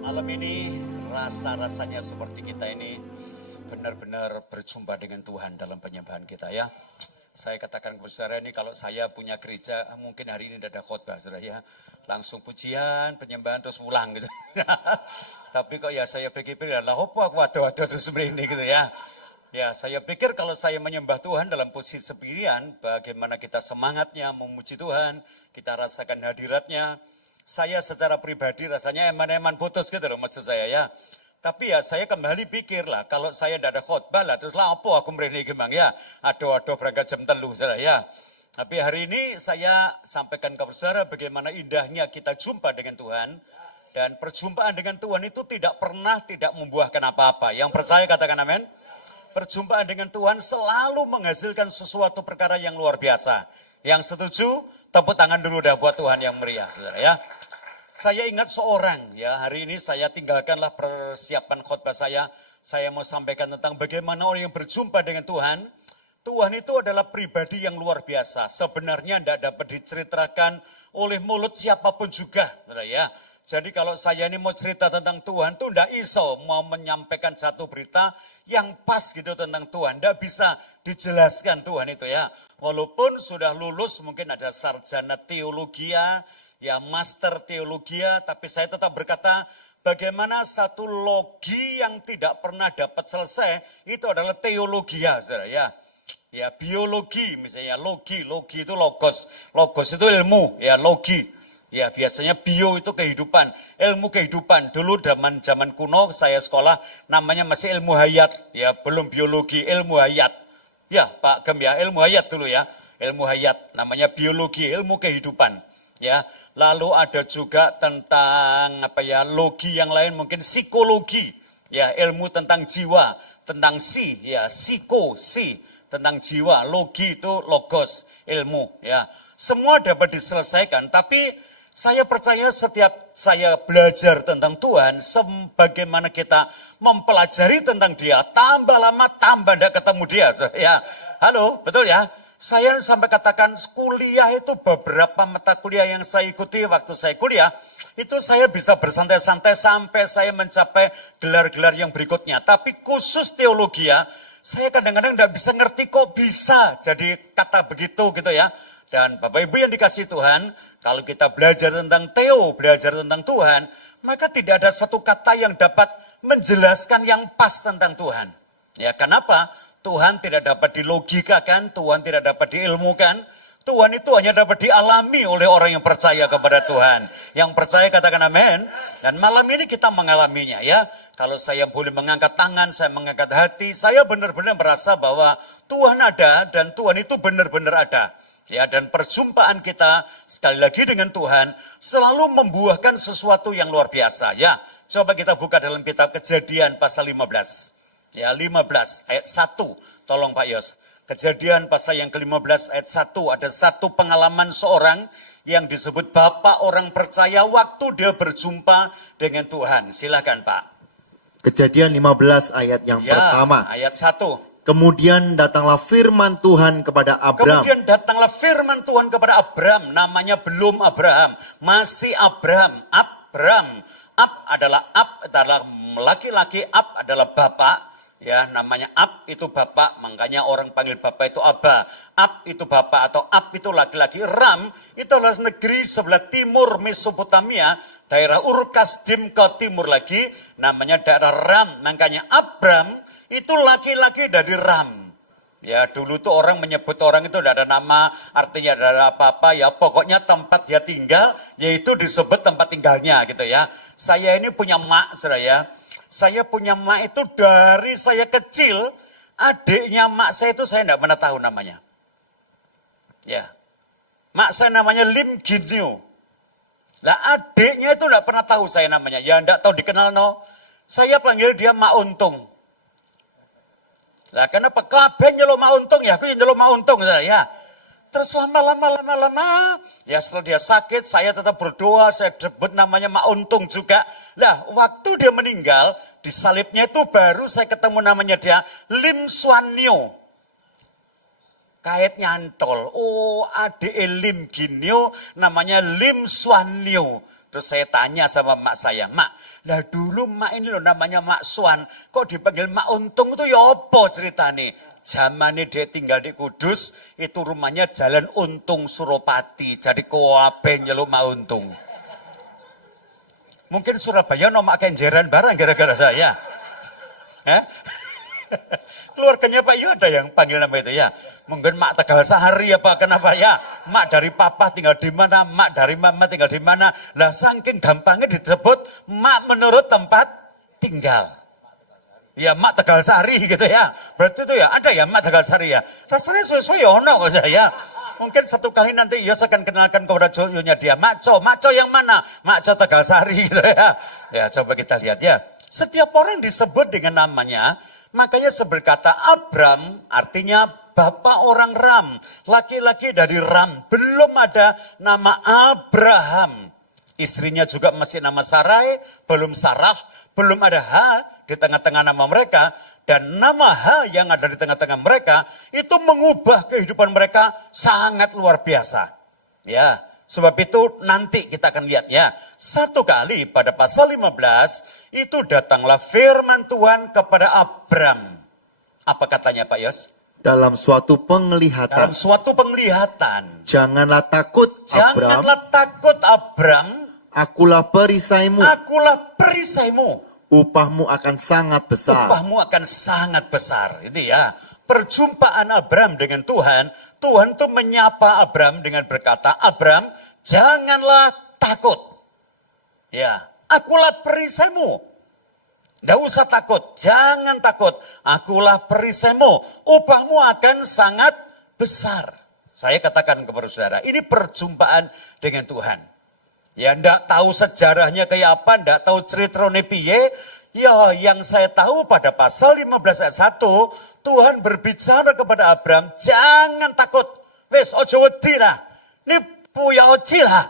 Malam ini rasa-rasanya seperti kita ini benar-benar berjumpa dengan Tuhan dalam penyembahan kita ya. Saya katakan kepada saudara ini kalau saya punya gereja mungkin hari ini tidak ada khotbah saudara ya. Langsung pujian, penyembahan terus pulang gitu. Tapi kok ya saya pikir-pikir lah apa aku ada terus ini gitu ya. Ya saya pikir kalau saya menyembah Tuhan dalam posisi sendirian, bagaimana kita semangatnya memuji Tuhan, kita rasakan hadiratnya. Saya secara pribadi rasanya eman-eman putus gitu loh maksud saya ya. Tapi ya saya kembali pikir lah, kalau saya tidak ada khotbah lah, terus lah apa aku mereni gemang ya. Aduh berangkat jam 3 saudara ya. Tapi hari ini saya sampaikan kepada saudara bagaimana indahnya kita jumpa dengan Tuhan. Dan perjumpaan dengan Tuhan itu tidak pernah tidak membuahkan apa-apa. Yang percaya katakan amin. Perjumpaan dengan Tuhan selalu menghasilkan sesuatu perkara yang luar biasa. Yang setuju, tepuk tangan dulu dah buat Tuhan yang meriah saudara ya. Saya ingat seorang ya, hari ini saya tinggalkanlah persiapan khotbah saya mau sampaikan tentang bagaimana orang yang berjumpa dengan Tuhan. Tuhan itu adalah pribadi yang luar biasa. Sebenarnya tidak dapat diceritakan oleh mulut siapapun juga. Ya. Jadi kalau saya ini mau cerita tentang Tuhan, itu tidak iso mau menyampaikan satu berita yang pas gitu tentang Tuhan. Tidak bisa dijelaskan Tuhan itu ya. Walaupun sudah lulus mungkin ada sarjana teologi ya master teologi, tapi saya tetap berkata bagaimana satu logi yang tidak pernah dapat selesai itu adalah teologi ya, ya. Ya biologi misalnya logi itu logos itu ilmu ya logi. Ya biasanya bio itu kehidupan, ilmu kehidupan. Dulu zaman kuno saya sekolah namanya masih ilmu hayat ya, belum biologi, ilmu hayat. Ya Pak Gem ya, ilmu hayat dulu ya. Ilmu hayat namanya biologi, ilmu kehidupan. Ya, lalu ada juga tentang logi yang lain mungkin psikologi, ya ilmu tentang jiwa, tentang tentang jiwa, logi itu logos, ilmu, ya semua dapat diselesaikan. Tapi saya percaya setiap saya belajar tentang Tuhan, sebagaimana kita mempelajari tentang Dia, tambah lama tambah tidak ketemu Dia, ya, halo, betul ya. Saya sampai katakan kuliah itu beberapa mata kuliah yang saya ikuti waktu saya kuliah, itu saya bisa bersantai-santai sampai saya mencapai gelar-gelar yang berikutnya. Tapi khusus teologi ya, saya kadang-kadang tidak bisa ngerti kok bisa jadi kata begitu gitu ya. Dan Bapak Ibu yang dikasih Tuhan, kalau kita belajar tentang belajar tentang Tuhan, maka tidak ada satu kata yang dapat menjelaskan yang pas tentang Tuhan. Ya kenapa? Tuhan tidak dapat dilogikakan, Tuhan tidak dapat diilmukan. Tuhan itu hanya dapat dialami oleh orang yang percaya kepada Tuhan. Yang percaya katakan amin. Dan malam ini kita mengalaminya ya. Kalau saya boleh mengangkat tangan, saya mengangkat hati, saya benar-benar merasa bahwa Tuhan ada dan Tuhan itu benar-benar ada. Ya, dan perjumpaan kita sekali lagi dengan Tuhan selalu membuahkan sesuatu yang luar biasa. Ya, coba kita buka dalam kitab Kejadian pasal 15. Ya 15 ayat 1, tolong Pak Yos. Kejadian pasal yang ke-15 ayat 1, ada satu pengalaman seorang yang disebut bapak orang percaya waktu dia berjumpa dengan Tuhan. Silakan Pak. Kejadian 15 ayat yang pertama. Ayat 1. Kemudian datanglah firman Tuhan kepada Abram. Namanya belum Abraham, masih Abram. Ab adalah laki-laki, Ab adalah bapak. Ya, namanya Ab itu bapak, makanya orang panggil bapak itu Abba. Ab itu bapak atau Ab itu laki-laki. Ram itu adalah negeri sebelah timur Mesopotamia, daerah Ur-Kasdim ke timur lagi, namanya daerah Ram. Makanya Abram itu laki-laki dari Ram. Ya, dulu tuh orang menyebut orang itu tidak ada nama, artinya tidak ada apa-apa, ya pokoknya tempat dia tinggal, yaitu disebut tempat tinggalnya gitu ya. Saya ini punya mak, saudara ya. Saya punya mak itu dari saya kecil, adiknya mak saya itu saya tidak pernah tahu namanya. Ya, mak saya namanya Lim Ginyu. Lah adiknya itu tidak pernah tahu saya namanya, ya tidak tahu dikenal no. Saya panggil dia Mak Untung. Lah kenapa? Kabeh nyeluk Mak Untung ya, aku nyeluk Mak Untung ya. Terus lama, ya setelah dia sakit, saya tetap berdoa, saya debut namanya Mak Untung juga. Lah, waktu dia meninggal, di salibnya itu baru saya ketemu namanya dia, Lim Swanyo. Kait nyantol, oh adik Lim Ginyo, namanya Lim Swanyo. Terus saya tanya sama mak saya, Mak, lah dulu mak ini loh namanya Mak Suan, kok dipanggil Mak Untung itu ya apa ceritanya? Zamannya dia tinggal di Kudus, itu rumahnya Jalan Untung Suropati, jadi kuabe nyeluk Mak Untung. Mungkin Surabaya nomak kenjeran barang gara-gara saya. Keluarganya Pak Yu ada yang panggil nama itu ya. Mungkin Mak Tegal Sehari apa kenapa ya. Mak dari papa tinggal di mana, mak dari mama tinggal di mana. Lah saking gampangnya disebut mak menurut tempat tinggal. Ya Mak Tegal Sehari gitu ya. Berarti itu ya ada ya Mak Tegal Sehari ya. Rasanya sesuai ya ono kok saya. Mungkin satu kali nanti Yos akan kenalkan kepada Joyonya dia. Makco yang mana? Makco Tegal Sehari gitu ya. Ya coba kita lihat ya. Setiap orang disebut dengan namanya. Makanya berkata Abram artinya bapak orang Ram. Laki-laki dari Ram. Belum ada nama Abraham. Istrinya juga masih nama Sarai. Belum Sarah. Belum ada H di tengah-tengah nama mereka. Dan nama H yang ada di tengah-tengah mereka itu mengubah kehidupan mereka sangat luar biasa. Ya, sebab itu nanti kita akan lihat ya. Satu kali pada pasal 15 itu datanglah firman Tuhan kepada Abram. Apa katanya Pak Yos? Dalam suatu penglihatan. Dalam suatu penglihatan. Janganlah takut, Abram. Janganlah takut Abram. Akulah perisaimu. Akulah perisaimu. Upahmu akan sangat besar. Upahmu akan sangat besar. Itu ya. Perjumpaan Abram dengan Tuhan. Tuhan tuh menyapa Abram dengan berkata, Abram, janganlah takut. Ya, akulah perisaimu. Tidak usah takut, jangan takut. Akulah perisaimu. Upahmu akan sangat besar. Saya katakan kepada saudara, ini perjumpaan dengan Tuhan. Ya ndak tahu sejarahnya kayak apa, ndak tahu ceritanya piye. Ya yang saya tahu pada pasal 15 ayat 1, Tuhan berbicara kepada Abram, jangan takut. Wes ojo wedi lah. Ini puya oji lah.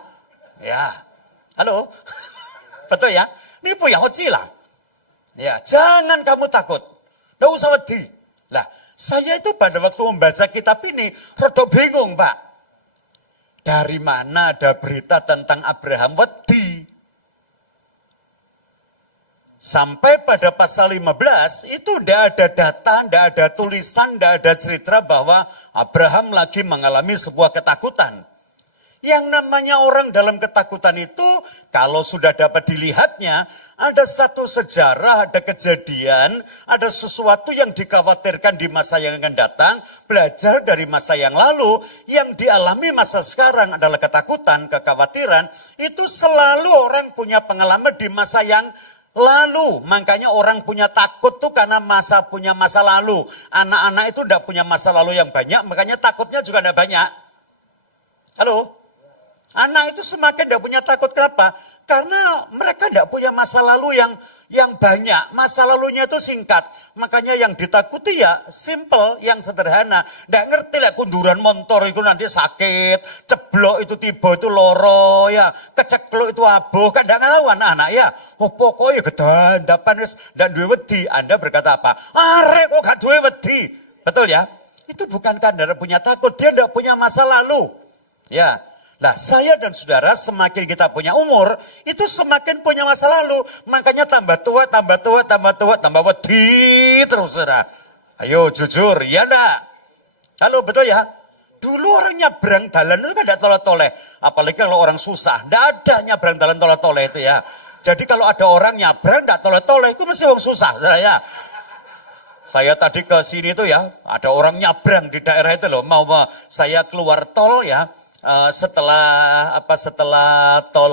Ya. Halo. Betul ya? Ini puya oji lah. Ya, jangan kamu takut. Ndak usah wedi. Lah, saya itu pada waktu membaca kitab ini rada bingung, Pak. Dari mana ada berita tentang Abraham wedi? Sampai pada pasal 15 itu tidak ada data, tidak ada tulisan, tidak ada cerita bahwa Abraham lagi mengalami sebuah ketakutan. Yang namanya orang dalam ketakutan itu kalau sudah dapat dilihatnya ada satu sejarah, ada kejadian, ada sesuatu yang dikhawatirkan di masa yang akan datang, belajar dari masa yang lalu, yang dialami masa sekarang adalah ketakutan, kekhawatiran, itu selalu orang punya pengalaman di masa yang lalu. Makanya orang punya takut tuh karena punya masa lalu. Anak-anak itu tidak punya masa lalu yang banyak, makanya takutnya juga tidak banyak. Halo? Anak itu semakin tidak punya takut, kenapa? Karena mereka tidak punya masa lalu yang banyak. Masa lalunya itu singkat. Makanya yang ditakuti ya simple, yang sederhana. Tidak ngerti lah kunduran motor itu nanti sakit. Ceblok itu tiba itu loro ya. Kecekluk itu abuh. Kan tidak ngelawan anak ya. Oh pokoknya gedandapan dan duwe wedi. Anda berkata apa? Arek kok gak duwe wedi. Betul ya? Itu bukan karena punya takut. Dia tidak punya masa lalu. Ya. Nah, saya dan saudara semakin kita punya umur, itu semakin punya masa lalu. Makanya tambah tua, tambah wedi terus saudara. Ayo jujur, ya enggak? Halo, betul ya? Dulu orang nyabrang dalan itu kan tidak toleh-toleh. Apalagi kalau orang susah, tidak ada nyabrang dalan toleh-toleh itu ya. Jadi kalau ada orang nyabrang tidak toleh-toleh, itu mesti orang susah, saudara ya. Saya tadi ke sini tuh ya, ada orang nyabrang di daerah itu loh. Mau saya keluar tol ya. Setelah tol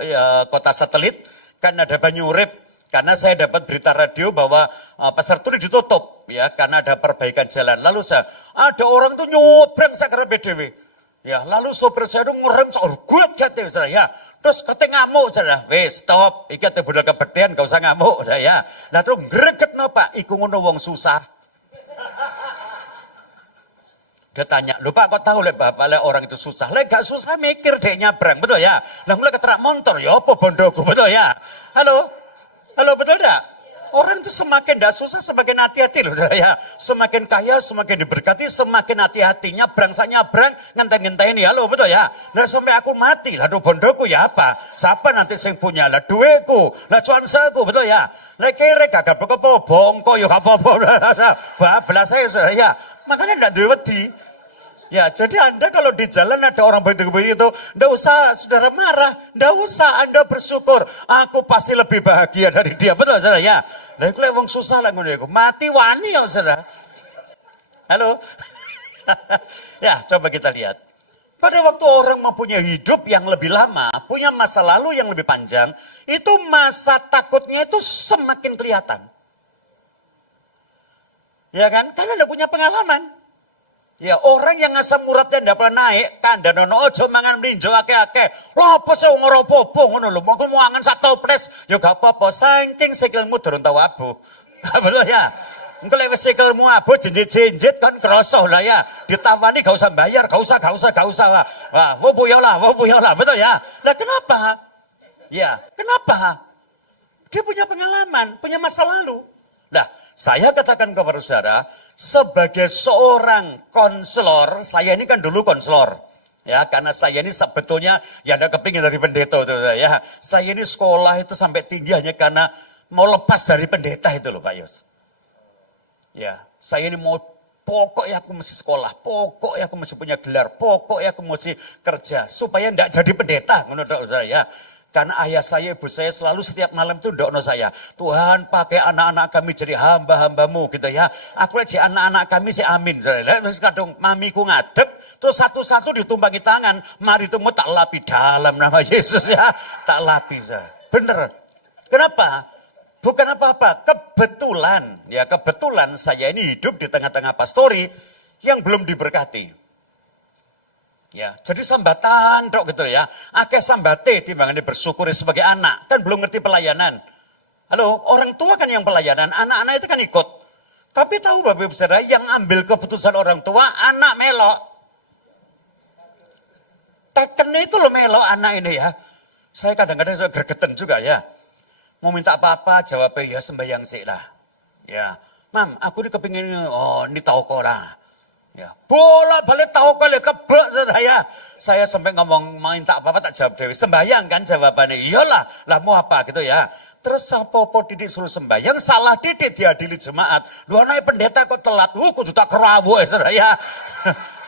ya, kota satelit kan ada Banyurip karena saya dapat berita radio bahwa Pasar Turi ditutup ya karena ada perbaikan jalan. Lalu ada orang tuh nyobrang sakara BDW ya, lalu sopir saya tuh ngerem gulat kate ya. Terus kate ngamuk saya, wes stop, iki ate budal kebektian gak usah ngamuk saya. Nah terus gregetno Pak, iku ngono wong susah. Dia tanya, lho Pak kok tahu bapak orang itu susah? Gak susah mikir deh nyabrang, betul ya? Lah mulai keterak motor, ya apa bondoku, betul ya? Halo? Halo, betul enggak? Orang itu semakin tidak susah, semakin hati-hati loh saudara ya. Semakin kaya, semakin diberkati, semakin hati-hati. Nyabrang, ngenteng-ngenteng ini ya loh, betul ya. Lah sampai aku mati, lah bondoku ya apa? Siapa nanti sing punya? Lah duweku, lah cuansaku, betul ya. Lah kere gak apa-apa, bongko ya gak apa-apa. Bablas saya saudara ya. Makanya tidak duwe wedi. Ya, jadi Anda kalau di jalan ada orang begitu, ndak usah saudara marah, ndak usah Anda bersyukur. Aku pasti lebih bahagia dari dia, betul saudara ya. Lah iku lek wong susah lah ngono iku, mati wani ya saudara. Halo. Ya, coba kita lihat. Pada waktu orang mempunyai hidup yang lebih lama, punya masa lalu yang lebih panjang, itu masa takutnya itu semakin kelihatan. Ya kan? Karena Anda punya pengalaman. Ya orang yang asam uratnya ndak pernah naik, kandhane ojo mangan mlinjo akeh-akeh. Lha apa sih ora apa-apa ngono lho, monggo mangan sak toples ya gak apa-apa, saking sikilmu durung tau abuh. Betul ya. Engko lek wis sikilmu abuh jenjit-jenjit kan krasa lah ya. Ditawani gak usah bayar, gak usah. Wah, wo lah, betul ya. Lah kenapa? Ya, kenapa? Dia punya pengalaman, punya masa lalu. Nah, saya katakan kepada saudara, sebagai seorang konselor, saya ini kan dulu konselor. Ya, karena saya ini sebetulnya ya ada kepingin dari pendeta itu ya. Saya ini sekolah itu sampai tinggi hanya karena mau lepas dari pendeta itu loh Pak Yus. Ya, saya ini mau pokoknya aku mesti sekolah, pokoknya aku mesti punya gelar, pokoknya aku mesti kerja supaya enggak jadi pendeta menurut saya. Karena ayah saya, ibu saya selalu setiap malam itu ndokno saya. Tuhan pakai anak-anak kami jadi hamba-hambamu gitu ya. Aku lihat anak-anak kami si amin. Terus kadang mamiku ngadeg, terus satu-satu ditumpangi tangan. Mari itu mau tak lapi dalam nama Yesus ya. Tak lapi. Bener. Kenapa? Bukan apa-apa. Kebetulan saya ini hidup di tengah-tengah pastori yang belum diberkati. Ya, jadi sambatan dok gitu ya. Akeh sambate timbangane bersyukuri sebagai anak, kan belum ngerti pelayanan. Halo, orang tua kan yang pelayanan, anak-anak itu kan ikut. Tapi tahu Bapak Ibu Saudara, yang ambil keputusan orang tua, anak melok. Teken itu loh melok anak ini ya. Saya kadang-kadang sudah gergeten juga ya. Mau minta apa-apa, jawabnya ya sembahyang sih lah. Ya, Mam, aku ini kepingin, ini tahu kok lah. Ya, bola balik tahu kali kebek saya. Saya sampai ngomong minta apa-apa tak jawab dewi. Sembayang kan jawabannya. Iyalah, lah mau apa gitu ya. Terus apa-apa didik suruh sembayang, salah didik diadili jemaat. Lu anak pendeta kok telat. Kudu tak kerawu saya.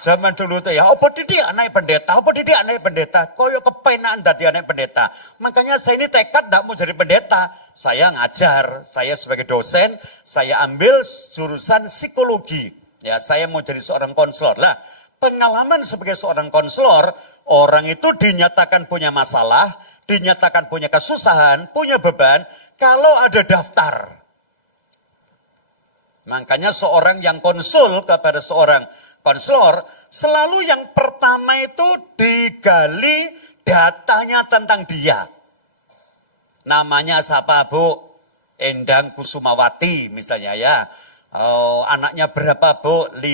Zaman dulu tuh ya, apa didik anak pendeta? Koyo kepenaan dadi anak pendeta. Makanya saya ini tekad tidak mau jadi pendeta. Saya ngajar, saya sebagai dosen, saya ambil jurusan psikologi. Ya, saya mau jadi seorang konselor. Lah, pengalaman sebagai seorang konselor, orang itu dinyatakan punya masalah, dinyatakan punya kesusahan, punya beban, kalau ada daftar. Makanya seorang yang konsul kepada seorang konselor, selalu yang pertama itu digali datanya tentang dia. Namanya siapa Bu? Endang Kusumawati misalnya ya. Oh, anaknya berapa Bu? 5.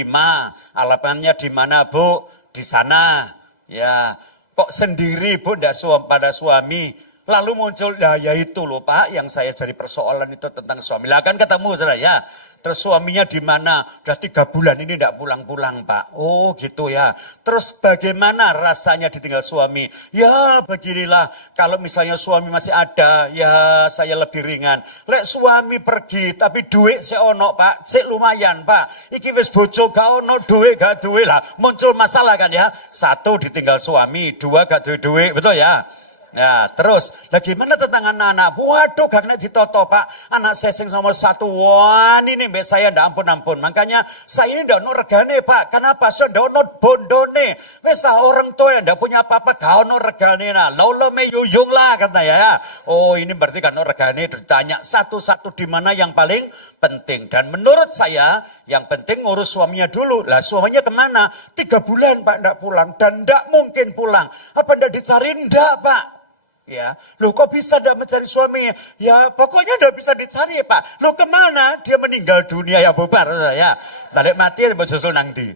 Alamatnya di mana Bu? Di sana. Ya, kok sendiri Bu? Tidak pada suami. Lalu muncul, ya itu loh Pak, yang saya jadi persoalan itu tentang suami. Lah kan ketemu saudara ya. Terus suaminya di mana? Udah 3 bulan ini tidak pulang-pulang Pak. Oh gitu ya. Terus bagaimana rasanya ditinggal suami? Ya beginilah, kalau misalnya suami masih ada, ya saya lebih ringan. Lek suami pergi, tapi duit si ono Pak, si lumayan Pak. Iki wis bojo gak ono, duit gak duit lah. Muncul masalah kan ya. 1 ditinggal suami, 2 gak duit-duit, betul ya? Ya, terus, bagaimana tentang anak-anak? Waduh, gak kena ditoto Pak. Anak saya sing nomor 1, wah ini mbak saya ndak ampun-ampun. Makanya saya ini ndak ono regane Pak. Kenapa? Saya ndak ono bondone. Wes orang tua yang ndak punya apa-apa, gak ono regane nah. Lolo meyuyung lah kata ya. Oh ini berarti kan ono regane. Ditanya satu-satu di mana yang paling penting. Dan menurut saya yang penting ngurus suaminya dulu. Lah suaminya kemana? 3 bulan Pak ndak pulang dan ndak mungkin pulang. Apa ndak dicari? Ndak Pak. Ya, loh kok bisa tidak mencari suaminya? Ya pokoknya tidak bisa dicari ya Pak. Loh kemana? Dia meninggal dunia ya bubar ya. Tarik mati mau susul nangdi.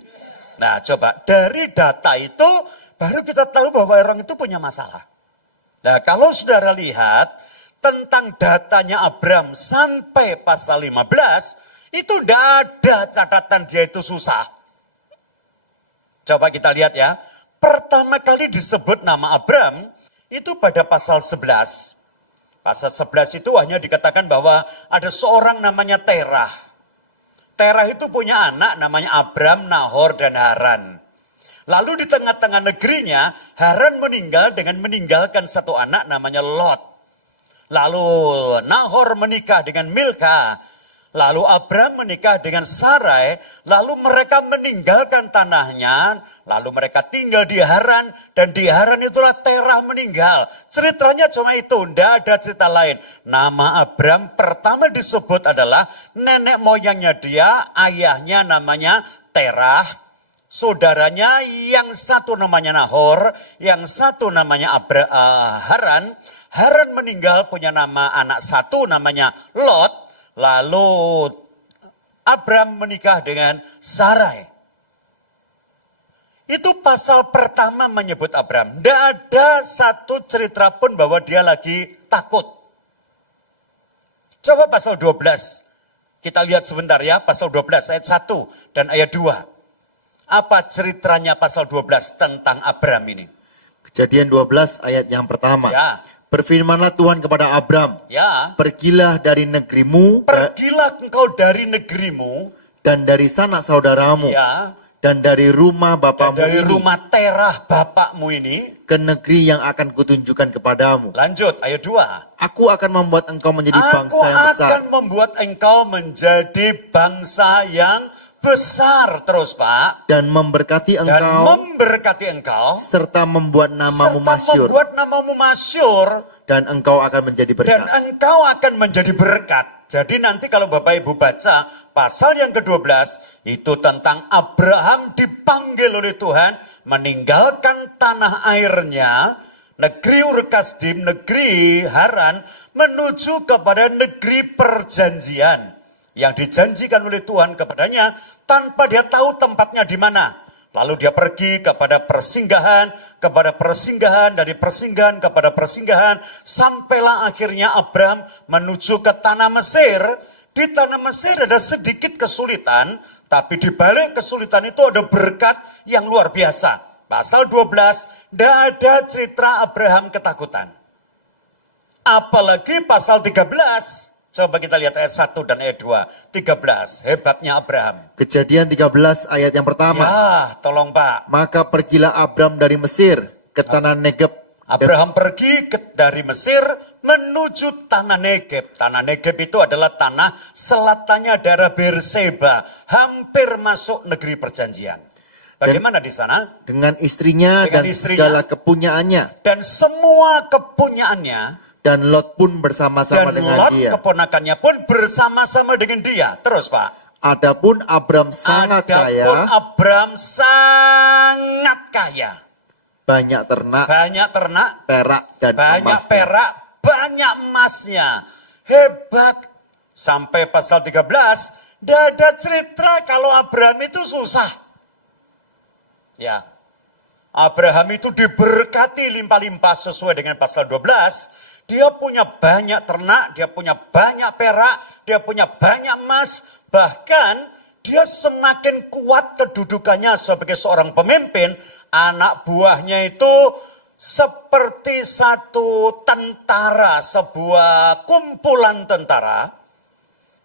Nah coba dari data itu baru kita tahu bahwa orang itu punya masalah. Nah kalau saudara lihat tentang datanya Abram sampai pasal 15, itu tidak ada catatan dia itu susah. Coba kita lihat ya. Pertama kali disebut nama Abram itu pada pasal 11. Pasal 11 itu hanya dikatakan bahwa ada seorang namanya Terah. Terah itu punya anak namanya Abram, Nahor, dan Haran. Lalu di tengah-tengah negerinya, Haran meninggal dengan meninggalkan satu anak namanya Lot. Lalu Nahor menikah dengan Milka. Lalu Abram menikah dengan Sarai, lalu mereka meninggalkan tanahnya, lalu mereka tinggal di Haran, dan di Haran itulah Terah meninggal. Ceritanya cuma itu, tidak ada cerita lain. Nama Abram pertama disebut adalah nenek moyangnya dia, ayahnya namanya Terah, saudaranya yang satu namanya Nahor, yang satu namanya Haran. Haran meninggal punya nama anak satu namanya Lot. Lalu Abram menikah dengan Sarai. Itu pasal pertama menyebut Abram. Tidak ada satu cerita pun bahwa dia lagi takut. Coba pasal 12. Kita lihat sebentar ya, pasal 12 ayat 1 dan ayat 2. Apa ceritanya pasal 12 tentang Abram ini? Kejadian 12 ayat yang pertama. Ya. Berfirmanlah Tuhan kepada Abram, Ya. pergilah dari negerimu Pergilah engkau dari negerimu. dan dari sanak saudaramu Ya. dan dari rumah Dan bapamu dari ini rumah Terah bapakmu ini. ke negeri yang akan kutunjukkan kepadamu. Lanjut ayat 2. Aku akan membuat engkau menjadi Aku bangsa yang besar akan membuat engkau menjadi bangsa yang besar. Terus Pak. dan memberkati Dan engkau memberkati engkau. serta membuat namamu Serta masyhur membuat namamu masyhur. dan engkau akan menjadi Dan berkat. engkau akan menjadi berkat. Jadi nanti kalau Bapak Ibu baca pasal yang ke-12 itu tentang Abraham dipanggil oleh Tuhan meninggalkan tanah airnya, negeri Ur Kasdim, negeri Haran, menuju kepada negeri perjanjian yang dijanjikan oleh Tuhan kepadanya tanpa dia tahu tempatnya di mana. Lalu dia pergi kepada persinggahan, dari persinggahan kepada persinggahan, sampailah akhirnya Abram menuju ke tanah Mesir. Di tanah Mesir ada sedikit kesulitan, tapi di balik kesulitan itu ada berkat yang luar biasa. Pasal 12, tidak ada cerita Abraham ketakutan. Apalagi pasal 13, coba kita lihat ayat 1 dan ayat 2. 13, hebatnya Abraham. Kejadian 13 ayat yang pertama. Ya, tolong Pak. Maka pergilah Abram dari Mesir ke tanah Negeb. Abraham pergi dari Mesir menuju tanah Negeb. Tanah Negeb itu adalah tanah selatannya daerah Beerseba, hampir masuk negeri perjanjian. Bagaimana di sana? Dengan istrinya Dengan dan istrinya. segala kepunyaannya. Dan semua kepunyaannya, Dan Lot pun bersama-sama dan dengan Lot dia. keponakannya pun bersama-sama dengan dia. Terus Pak. Adapun Abram sangat kaya, Adapun Abram sangat kaya. banyak ternak, Banyak ternak, perak dan banyak emasnya. perak, banyak emasnya. Hebat. Sampai pasal 13, tidak ada cerita kalau Abraham itu susah. Ya, Abraham itu diberkati limpah-limpah sesuai dengan pasal 12. Dia punya banyak ternak, dia punya banyak perak, dia punya banyak emas. Bahkan dia semakin kuat kedudukannya sebagai seorang pemimpin. Anak buahnya itu seperti satu tentara, sebuah kumpulan tentara.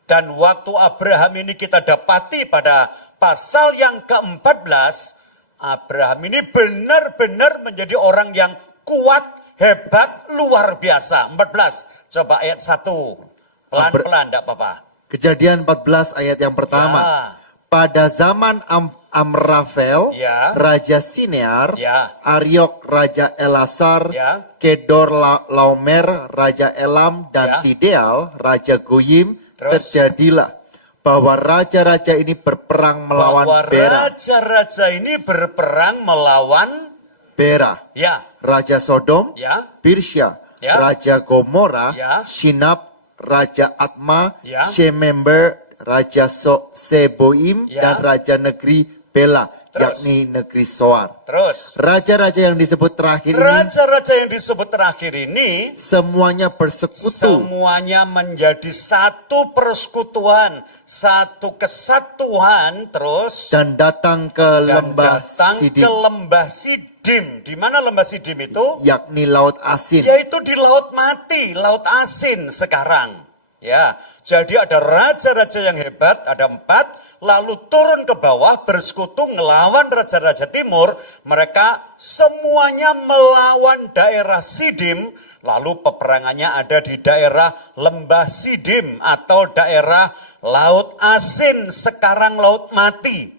Dan waktu Abraham ini kita dapati pada pasal yang ke-14, Abraham ini benar-benar menjadi orang yang kuat, hebat, luar biasa. 14, coba ayat 1. Pelan-pelan, enggak apa-apa. Kejadian 14 ayat yang pertama. Ya. Pada zaman Amrafel, Ya. Raja Sinear, Ya. Ariok, Raja Elasar, Ya. Kedor Laomer, Raja Elam, dan Ya. Tideal, Raja Goyim, Terus? terjadilah bahwa raja-raja ini berperang melawan Bahwa Bera, raja-raja ini berperang melawan, Bera, ya, Raja Sodom, ya, Birsya, Ya. Raja Gomora, Ya. Shinab, Raja Atma, Ya. Shemember, Raja Seboim, Ya. dan Raja Negeri Bela, Terus. yakni negeri Soar. Terus, Raja-raja yang disebut terakhir ini raja-raja yang disebut terakhir ini semuanya bersekutu semuanya menjadi satu persekutuan, satu kesatuan, terus dan datang ke dan lembah datang ke Sidim, lembah Sidim. Di mana lembah Sidim itu? yakni Laut Asin. Yaitu di Laut Mati, Laut Asin sekarang. Ya, jadi ada raja-raja yang hebat, ada 4, lalu turun ke bawah bersekutu ngelawan raja-raja timur. Mereka semuanya melawan daerah Sidim, lalu peperangannya ada di daerah Lembah Sidim atau daerah Laut Asin, sekarang Laut Mati.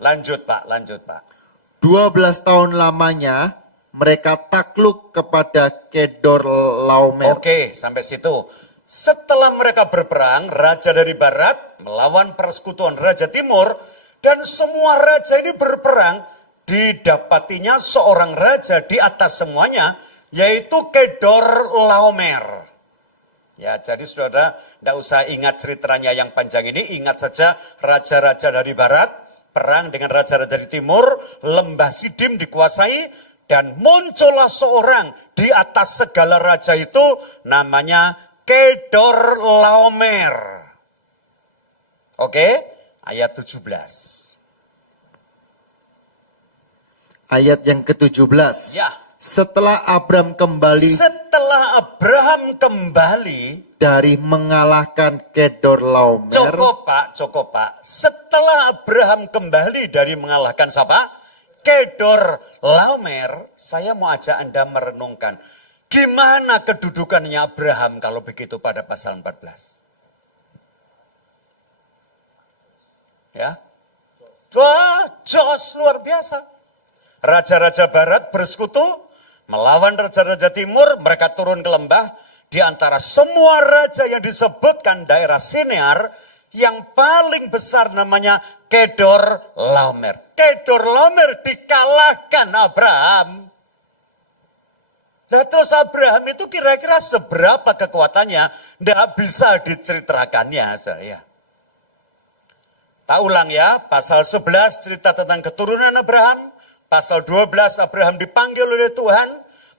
Lanjut Pak, lanjut Pak. 12 tahun lamanya mereka takluk kepada Kedor Laomer. Oke, sampai situ. Setelah mereka berperang, raja dari barat melawan persekutuan raja timur, dan semua raja ini berperang, didapatinya seorang raja di atas semuanya, yaitu Kedor Laomer. Ya, jadi saudara, tidak usah ingat ceritanya yang panjang ini, ingat saja raja-raja dari barat, perang dengan raja-raja dari timur, lembah Sidim dikuasai, dan muncullah seorang di atas segala raja itu, namanya Kedor Laomer. Oke, ayat 17. Ayat yang ke-17. Ya. Setelah Abram kembali Setelah Abraham kembali, dari mengalahkan Kedor Laomer, cukup Pak. Setelah Abraham kembali dari mengalahkan siapa? Kedor Laomer, saya mau ajak Anda merenungkan. Gimana kedudukannya Abraham kalau begitu pada pasal 14? Ya. Wah, jos luar biasa. Raja-raja barat bersekutu melawan raja-raja timur, mereka turun ke lembah. Di antara semua raja yang disebutkan daerah Sinear, yang paling besar namanya Kedor Laomer. Kedor Laomer dikalahkan Abraham. Nah terus Abraham itu kira-kira seberapa kekuatannya, tidak bisa diceritakannya saya. Tak ulang ya, pasal 11 cerita tentang keturunan Abraham, pasal 12 Abraham dipanggil oleh Tuhan,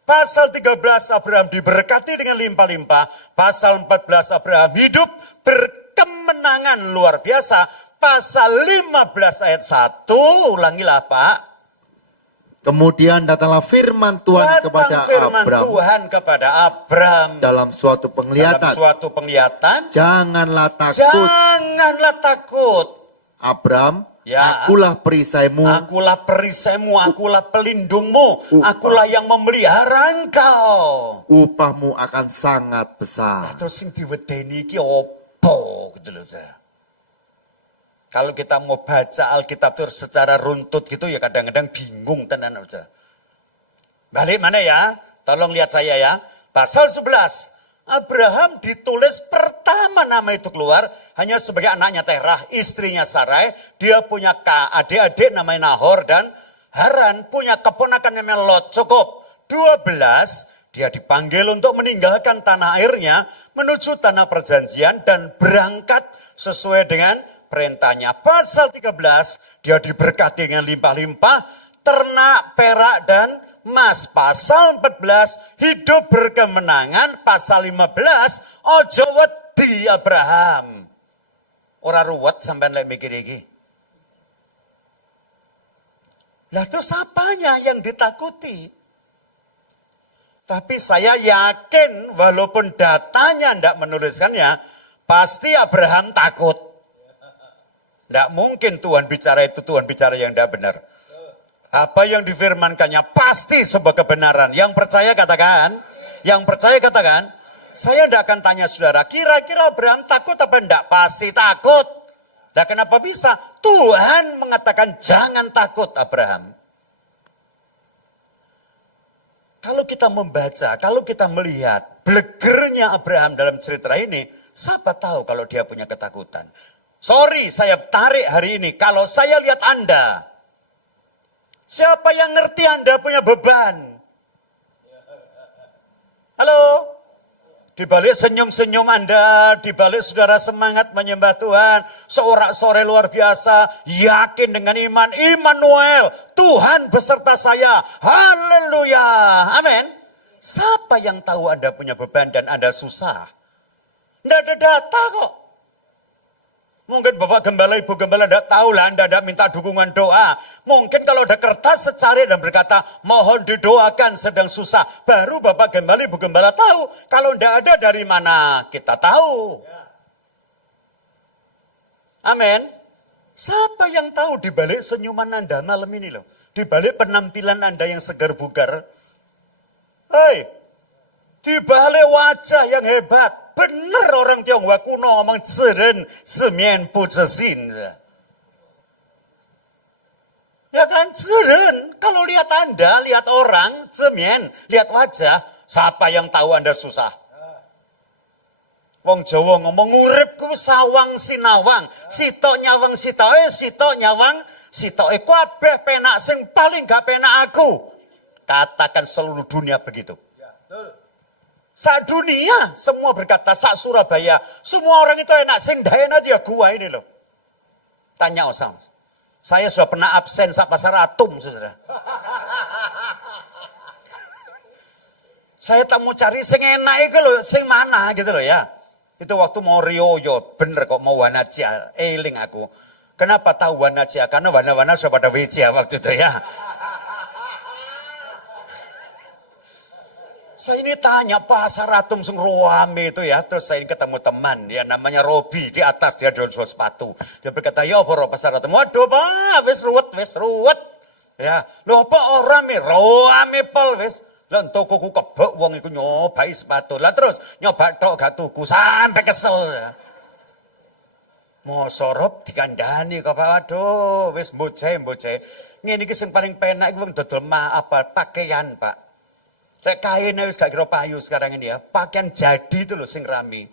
pasal 13 Abraham diberkati dengan limpah-limpah, pasal 14 Abraham hidup berkemenangan luar biasa, pasal 15 ayat 1, ulangilah Pak. kemudian datanglah firman Tuhan kepada Abram Tuhan kepada Abram dalam suatu penglihatan. Janganlah takut. Abram, Ya. akulah perisaimu, Akulah perisaimu, akulah pelindungmu, akulah yang memelihara engkau. upahmu akan sangat besar. Terus sing diwedeni iki opo gitu loh saya. Kalau kita mau baca Alkitab itu secara runtut gitu ya kadang-kadang bingung tenan saudara. Balik mana ya? Tolong lihat saya ya. Pasal 11. Abraham ditulis pertama nama itu keluar hanya sebagai anaknya Terah, istrinya Sarai. Dia punya adik-adik namanya Nahor dan Haran, punya keponakan namanya Lot. Cukup. 12, dia dipanggil untuk meninggalkan tanah airnya menuju tanah perjanjian dan berangkat sesuai dengan perintahnya. Pasal 13, dia diberkati dengan limpah-limpah, ternak, perak, dan emas. Pasal 14, hidup berkemenangan. Pasal 15, ojo wedi Abraham. Ora ruwet sampean lek mikir iki. Lah terus apanya yang ditakuti? Tapi saya yakin walaupun datanya tidak menuliskannya, pasti Abraham takut. Tidak mungkin Tuhan bicara itu Tuhan bicara yang tidak benar. Apa yang difirmankannya pasti sebuah kebenaran. Yang percaya katakan, saya tidak akan tanya saudara, kira-kira Abraham takut apa tidak? Pasti takut. Nah kenapa bisa? Tuhan mengatakan jangan takut Abraham. Kalau kita membaca, kalau kita melihat blegernya Abraham dalam cerita ini, siapa tahu kalau dia punya ketakutan. Sorry, saya tarik hari ini. Kalau saya lihat Anda, siapa yang ngerti Anda punya beban? Halo? Di balik senyum-senyum Anda, di balik saudara semangat menyembah Tuhan, sorak-sore luar biasa, yakin dengan iman, Immanuel, Tuhan beserta saya, haleluya, amin. Siapa yang tahu Anda punya beban dan Anda susah? Tidak ada data kok. Mungkin Bapak Gembala, Ibu Gembala tidak tahu lah, Anda tidak minta dukungan doa. Mungkin kalau ada kertas secari dan berkata, mohon didoakan sedang susah. Baru Bapak Gembala, Ibu Gembala tahu. Kalau tidak ada dari mana kita tahu. Amin. Siapa yang tahu di balik senyuman Anda malam ini loh. Di balik penampilan Anda yang segar bugar. Hei, di balik wajah yang hebat. Benar orang Tionghoa kuno ngomong zeren semien bu zezin. Ya kan, zeren. Kalau lihat Anda, lihat orang, semien, lihat wajah, siapa yang tahu Anda susah? Wong Jawa ngomong urip ku sawang sinawang, sitok nyawang sitok nyawang sitoke kabeh penak sing paling gak penak aku. Katakan seluruh dunia begitu. Sak dunia semua berkata, sak Surabaya, semua orang itu enak, sing daen aja gua ini loh. Tanya Osam, saya sudah pernah absen sak pasar Atum, saudara. Saya tak mau cari sing enak itu loh, sing mana gitu loh ya. Itu waktu mau Rioyo, bener kok mau Wanacia, eling aku. Kenapa tahu Wanacia? Karena Wana-Wana sudah pada WC waktu itu ya. Saya ini tanya pasar Atum sing ruame itu ya, terus saya ini ketemu teman, ya namanya Robi, di atas dia jual sepatu. Dia berkata, ya apa pasar Atum? Waduh pak, wis ruwet. Ya, lho apa orang ruame pol wis. Lah toko ku kebek wong iku nyobai sepatu. Lah terus nyoba tok gak tuku sampai kesel. Mosorop dikandani kok Pak, waduh wis mboceh. Ngene iki sing paling penak iku wong dodol pakaian, Pak. Kayak kainnya wis gak kira payu sekarang ini ya. Pakaian jadi itu loh sing rame.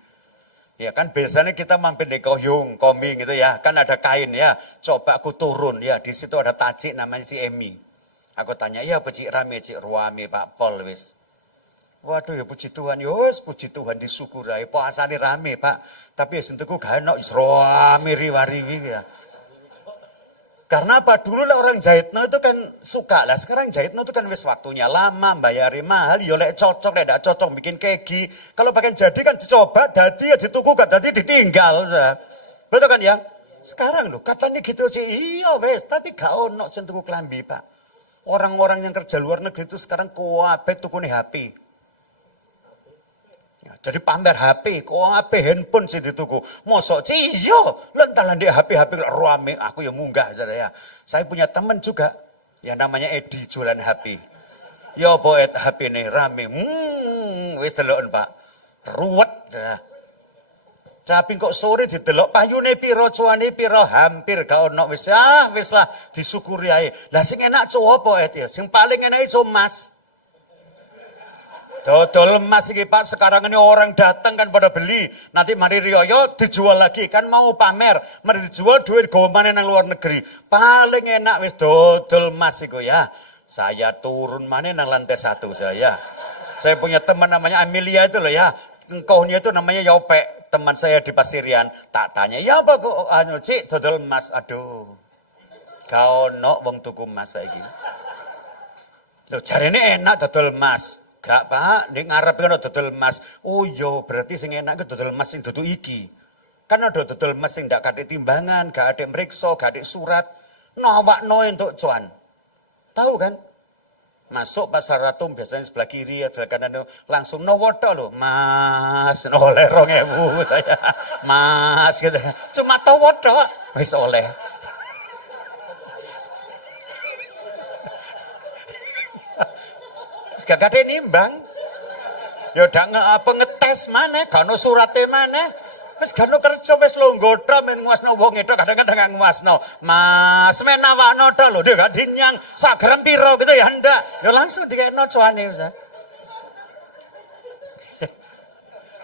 Ya kan biasanya kita mampir di Koyung, Koming gitu ya. Kan ada kain ya. Coba aku turun ya. Di situ ada tacik namanya si Emi. Aku tanya, ya Cik rame, Cik ruame Pak Pol wis. Waduh ya puji Tuhan. Yos puji Tuhan disyukurai. Puasane rame Pak. Tapi ya sentuhku gak enak. Rame riwariwi ya. Karena apa? Dulu lah orang jahitno itu kan suka lah. Sekarang jahitno itu kan wis waktunya lama, bayari mahal. Ya lek cocok, lek tidak cocok bikin kegi. Kalau pakai jadi kan dicoba, jadi ya dituku, gak jadi ditinggal. Betul kan ya? Sekarang loh, katanya gitu sih. Iya wes, tapi gak ono sing tuku klambi Pak. Orang-orang yang kerja luar negeri itu sekarang kuabe tukune HP. Jadi pamer HP, kok handphone sih dituku. Mosok sih iya, lentalan dia HP rame, aku yang munggah ya. Saya punya teman juga, yang namanya Edi jualan HP. Ya boet HP ini rame, wis deloken Pak, ruwet. Tapi kok sore didelok payune piro, cuane piro, hampir gak ono wis lah disyukuri ae. Lah sing enak cowok apa ya? Sing paling enak itu Mas. Dodol emas iki Pak, sekarang ini orang datang kan pada beli. Nanti mari Rioyo dijual lagi, kan mau pamer. Mari dijual duit gomane nang luar negeri. Paling enak wis dodol emas iku ya. Saya turun mana nang lantai 1 saya. Saya punya teman namanya Amelia itu loh ya. Engkaunya itu namanya Yope, teman saya di Pasirian. Tak tanya, ya apa kok Cik dodol emas? Aduh. Kau nok wong tuku emas saiki. Loh jarene enak dodol emas. Gak Pak, ning ngarep kan dodol emas. Oh iya, berarti sing enak itu dodol emas sing dudu iki. Kan ada dodol emas sing ndak kate timbangan, gak ada mriksa, gak ada surat. Nawakno entuk cuan. Tahu kan? Masuk pasar Atum biasanya sebelah kiri atau sebelah kanan langsung nawato lho. Mas, oleh 2.000 saya. Mas gitu. Cuma tahu tok wis oleh. Gak ada nimbang. Ya udah ngetes mana, gak ada suratnya mana. Wis gak ada kerja, wis longgotra men nguasno wong itu, kadang-kadang gak nguasno. Mas, men nawakno tok lho, dia gak dinyang, sagram piro gitu ya ndak. Ya langsung dikekno cuane.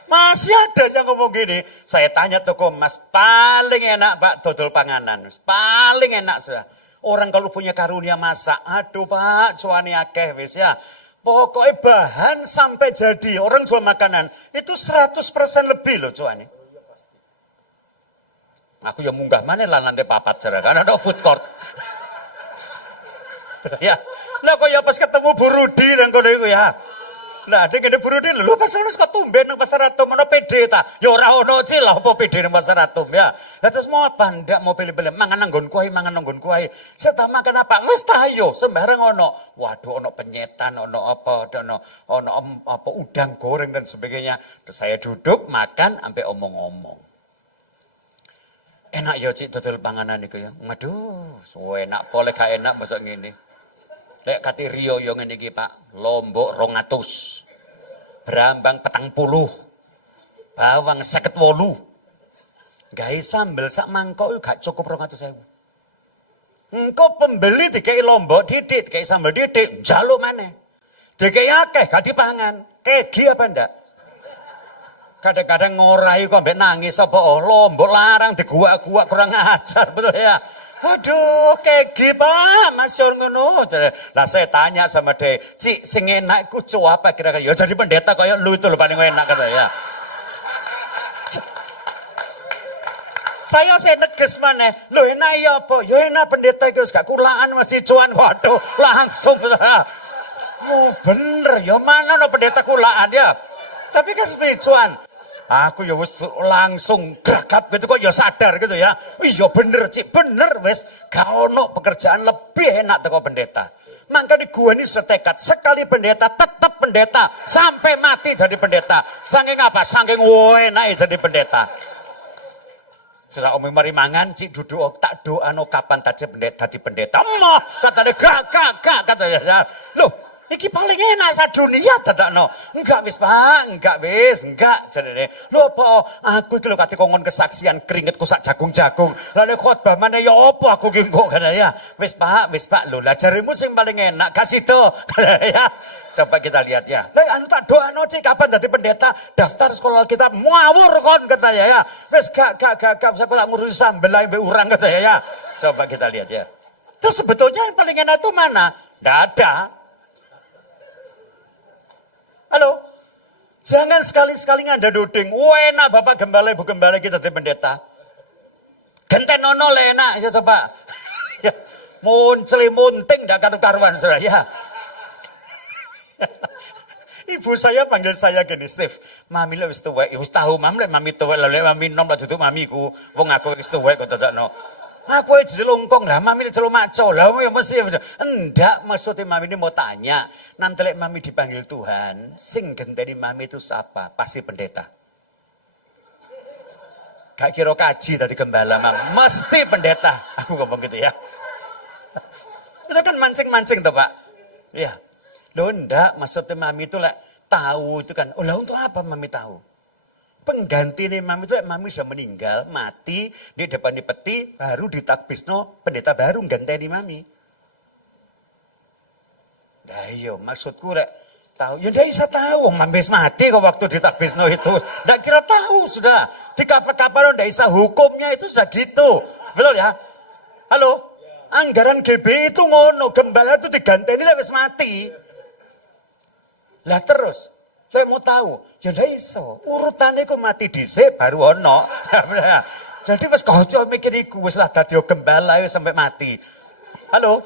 Masih ada yang ngomong gini, saya tanya toko Mas, paling enak Pak dodol panganan, paling enak sudah. Orang kalau punya karunia masak, aduh Pak, cuane akeh wis ya. Pokoknya bahan sampai jadi orang jual makanan itu 100% lebih loh cuan. Aku ya munggah mana lah nanti papat cara kan ada food court. Ya, nah kok ya pas ketemu Bu Rudi dan kono iku ya. Nah, dia gede Bu Rudi lho pas ono kok tumben nang pasar Atom ono PD ta. Ya ora ono cil lah apa PD nang pasar Atom ya. Lah terus mau apa ndak mau pilih-pilih mangan nang nggonku ae, mangan nang nggonku ae. Serta makan apa? Wis ta ayo sembarang ono. Waduh ono penyetan, ono apa, ono apa udang goreng dan sebagainya. Terus saya duduk makan sampai omong-omong. Enak ya cik dodol panganan iku ya. Waduh, enak pole gak enak masak ngene. Lek kati Rio yo ngene iki Pak, lombok 200. Brambang 40. Bawang 58. Gawe sambel sak mangkok gak cukup 200.000. Engko pembeli dikai lombok didik, dikai sambel didik, njaluk maneh. Dikai akeh gak dipangan. Kegi apa ndak? Kadang-kadang ngorai kok mbek nangis apa lombok larang diguak-guak kurang ajar betul ya. Aduh, kegi Pak, masih ngono. Lah saya tanya sama dia, Cik, sing enak iku apa kira-kira? Ya jadi pendeta kayak lu itu lho paling enak kata ya. Saya neges maneh. Lho enak ya apa? Ya enak pendeta iku gak kulaan masih cuan. Waduh, langsung. Oh, bener ya mana no pendeta kulaan ya. Tapi kan cuan. Aku ya wis langsung gagap gitu kok ya sadar gitu ya. Iya bener Cik, bener wis gak ono pekerjaan lebih enak teko pendeta. Maka di gua ini setekad sekali pendeta tetap pendeta sampai mati jadi pendeta. Saking apa? Saking enak jadi pendeta. Sesak omong mari mangan Cik duduk tak doano kapan tadi pendeta di pendeta. Emoh katanya gak katanya. Loh iki paling enak sadunia dadakno. Enggak wis Pak, enggak wis, enggak jarene. Lho apa aku iki lho kate kongkon kesaksian keringetku sak jagung-jagung. Lah nek khotbah maneh ya apa aku ki kok kan ya. Wis Pak, lho lah jaremu sing paling enak kasih to. Ya. Coba kita lihat ya. Lah anu tak doano Cik kapan dadi pendeta? Daftar sekolah kita ngawur kon katanya ya. Wis gak usah kok ngurusi sambel ae mbek urang katanya ya. Coba kita lihat ya. Terus sebetulnya yang paling enak itu mana? Nggak ada. Halo, jangan sekali-sekali nganda duding. Enak Bapak Gembala, Ibu Gembala kita di pendeta. Genten nono enak, ya coba. Ya, muncul munting dak karu-karuan saudara ya. Ibu saya panggil saya gini, Steve. Mami lek wis tuwek, wis tahu mami tuwek lek mami nom lek duduk mamiku. Wong aku wis tuwek kok dadakno. Aku aja jelungkong lah, mami jelung maco lah, ya mesti enggak maksudnya mami ini mau tanya, nanti lek mami dipanggil Tuhan, sing genteni mami itu siapa? Pasti pendeta. Gak kira kaji tadi gembala mam, mesti pendeta. Aku ngomong gitu ya. Itu kan mancing-mancing tuh Pak. Ya, lo enggak maksudnya mami itu lek tahu itu kan. Oh lah untuk apa mami tahu? Pengganti nih mami itu mami sudah meninggal, mati, di depan di peti, baru ditakbisno pendeta baru ganteni mami. Nah iya maksudku rek tahu, ya ndak bisa tahu, mami mati kok waktu ditakbisno itu. Ndak kira tahu sudah, di kapal-kapal ndak bisa hukumnya itu sudah gitu. Betul ya? Halo? Anggaran GB itu ngono, gembala itu diganteni lek wis mati. Lah terus saya mau tahu, ya ndak iso. Urutannya kok mati dhisik baru ono. Jadi wis kocok mikir iku wis lah dadi gembala wis sampai mati. Halo.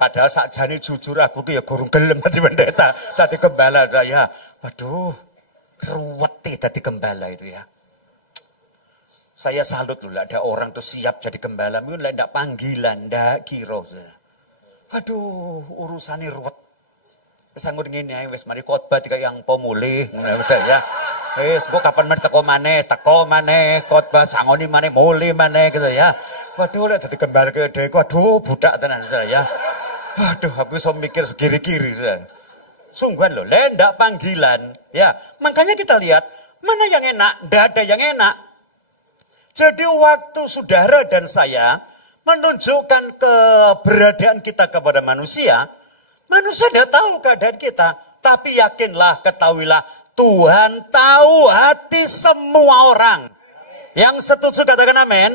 Padahal sakjane jujur aku ki ya gurung gelem dadi pendeta, dadi gembala saya. Waduh. Ruwet dadi gembala itu ya. Saya salut loh, ada orang tuh siap jadi gembala, mungkin ndak panggilan, ndak kira. Waduh, urusannya ruwet. Sanggur ngene ae wis mari khotbah dikaya yang pomulih ngono wis ya. Wis kok kapan meneh teko maneh khotbah sangoni maneh mulih maneh gitu ya. Waduh lek dadi gembala kaya dhewe waduh budak tenan ya. Waduh aku iso mikir kiri-kiri sudah. Sungguhan loh, lek ndak panggilan ya. Makanya kita lihat mana yang enak, ndak ada yang enak. Jadi waktu saudara dan saya menunjukkan keberadaan kita kepada manusia, manusia tidak tahu keadaan kita, tapi yakinlah, ketahuilah, Tuhan tahu hati semua orang. Yang setuju katakan amin.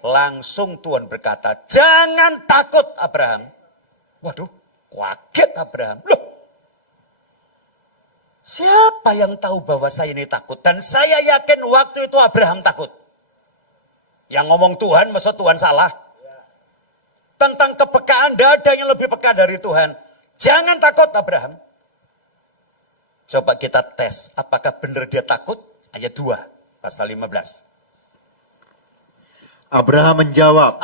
Langsung Tuhan berkata, jangan takut Abraham. Waduh, kaget Abraham. Loh, Siapa yang tahu bahwa saya ini takut? Dan saya yakin waktu itu Abraham takut. Yang ngomong Tuhan, maksud Tuhan salah. Tentang kepekaan, tidak ada yang lebih peka dari Tuhan. Jangan takut Abraham. Coba kita tes, apakah benar dia takut? Ayat 2, pasal 15. Abraham menjawab,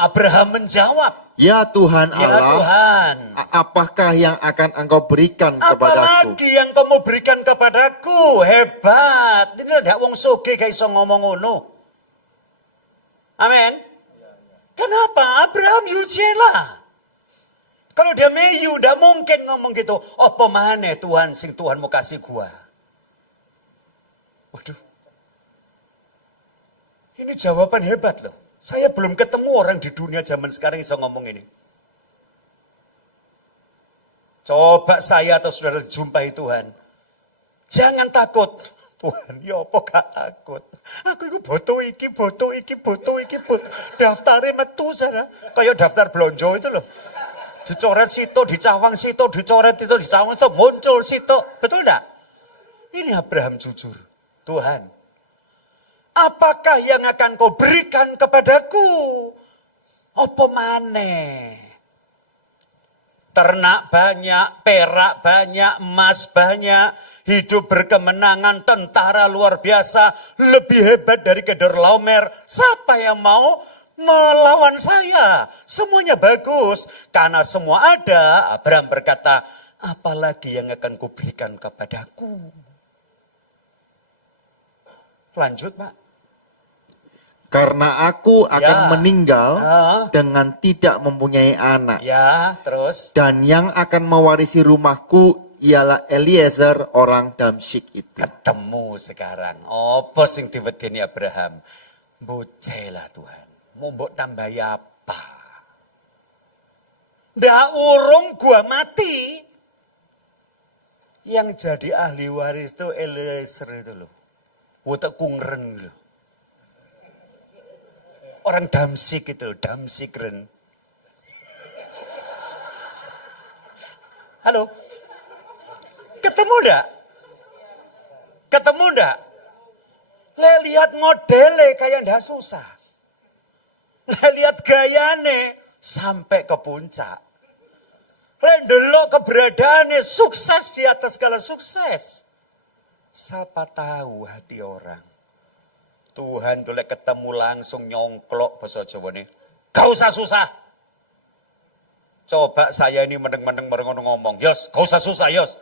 "Ya Tuhan Ya Allah, Tuhan, apakah yang akan Engkau berikan kepadaku?" apalagi yang kau mau berikan kepadaku? Hebat. Ini ada wong soge gak iso ngomong ngono. Amin. Kenapa? Abraham yujela. Kalau dia meyu, tidak mungkin ngomong gitu. Apa maneh Tuhan, sing Tuhan mau kasih gua. Waduh. Ini jawaban hebat loh. Saya belum ketemu orang di dunia zaman sekarang yang bisa ngomong ini. Coba saya atau saudara jumpai Tuhan. Jangan takut. Tuhan, ya apa gak takut? Aku itu boto iki. Daftarnya metu sana. Kayak daftar blonjo itu loh. Dicoret situ, dicawang situ, dicoret itu, dicawang situ, muncul situ. Betul enggak? Ini Abraham jujur. Tuhan, apakah yang akan kau berikan kepadaku? Apa maneh? Ternak banyak, perak banyak, emas banyak, hidup berkemenangan, tentara luar biasa, lebih hebat dari Kedorlaomer. Siapa yang mau melawan saya? Semuanya bagus, karena semua ada. Abraham berkata, apalagi yang akan kuberikan kepadaku? Lanjut, Pak. "Karena aku akan Ya. meninggal Ya. dengan tidak mempunyai anak. Ya, terus. Dan yang akan mewarisi rumahku ialah Eliezer orang Damsyik itu." Ketemu sekarang. Apa sing diwedeni Abraham? Bocelah Tuhan. Mau mbok tambahi apa? Ndak urung gua mati. Yang jadi ahli waris itu Eliezer itu loh. Wotek kungren loh. Orang Damsyik itu, Damsyikren. Halo? Ketemu enggak? Ketemu enggak? Lihat modelnya kayak ndak susah. Lihat gayane sampai ke puncak. Delok keberadaannya sukses di atas segala sukses. Siapa tahu hati orang. Tuhan tuh ketemu langsung nyongklok bahasa Jawa nih. Gak usah susah. Coba saya ini meneng-meneng ngomong. Yos, gak usah susah Yos.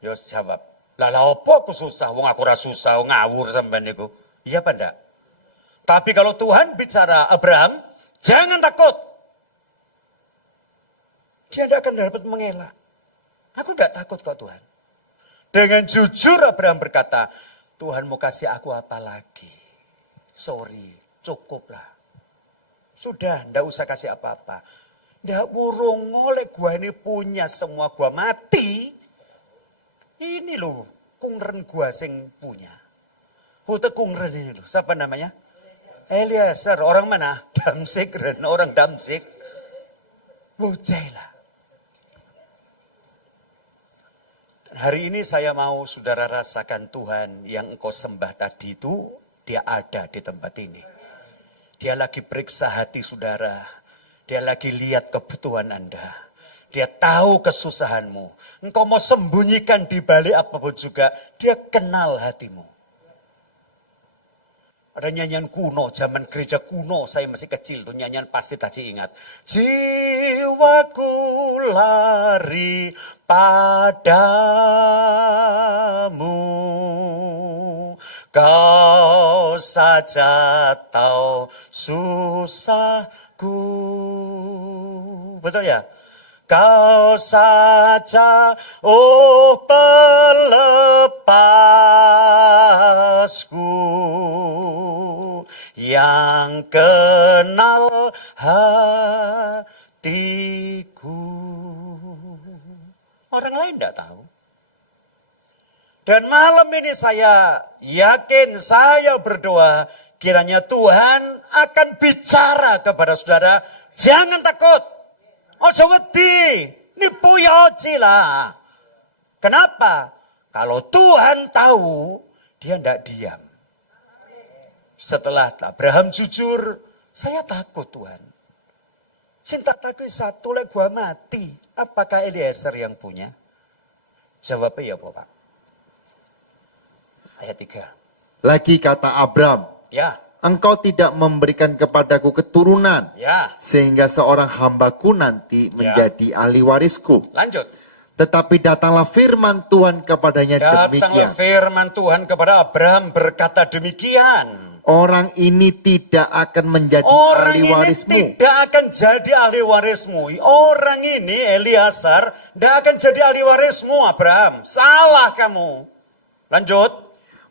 Yos jawab. Lah apa aku susah? Wong aku ora susah, ngawur sampean niku. Iya apa ndak? Tapi kalau Tuhan bicara Abraham, jangan takut. Dia tidak akan dapat mengelak. Aku tidak takut kok Tuhan. Dengan jujur Abraham berkata, Tuhan mau kasih aku apa lagi? Sorry, cukuplah. Sudah, ndak usah kasih apa-apa. Ndak burung oleh gua ini punya semua, gua mati. Ini loh, kungren gua sing punya. Hute kungren ini loh, siapa namanya? Eliezer, orang mana? Damsyik, orang Damsyik. Bojela. Hari ini saya mau saudara rasakan Tuhan yang engkau sembah tadi itu, dia ada di tempat ini. Dia lagi periksa hati saudara. Dia lagi lihat kebutuhan Anda. Dia tahu kesusahanmu. Engkau mau sembunyikan di balik apapun juga, dia kenal hatimu. Ada nyanyian kuno, zaman gereja kuno, saya masih kecil tuh nyanyian pasti tadi ingat. Jiwaku lari padamu, kau saja tahu susahku. Betul ya? Kau saja, oh pelepasku, yang kenal hatiku. Orang lain tidak tahu. Dan malam ini saya yakin, saya berdoa, kiranya Tuhan akan bicara kepada saudara, jangan takut. Ojo wedi, nipu ya oji lah. Kenapa? Kalau Tuhan tahu, dia tidak diam. Setelah Abraham jujur, saya takut Tuhan. Cinta takut satu lagi gua mati. Apakah Eliezer yang punya? Jawabnya ya Bapak. Ayat 3. Lagi kata Abram, Ya, engkau tidak memberikan kepadaku keturunan, ya. sehingga seorang hambaku nanti menjadi ahli warisku. Lanjut. Tetapi datanglah firman Tuhan kepadanya Datanglah demikian. firman Tuhan kepada Abraham berkata demikian. Orang ini tidak akan menjadi Orang ahli ini warismu. tidak akan jadi ahli warismu. Orang ini Eliezer tidak akan jadi ahli warismu Abraham. Salah kamu. Lanjut.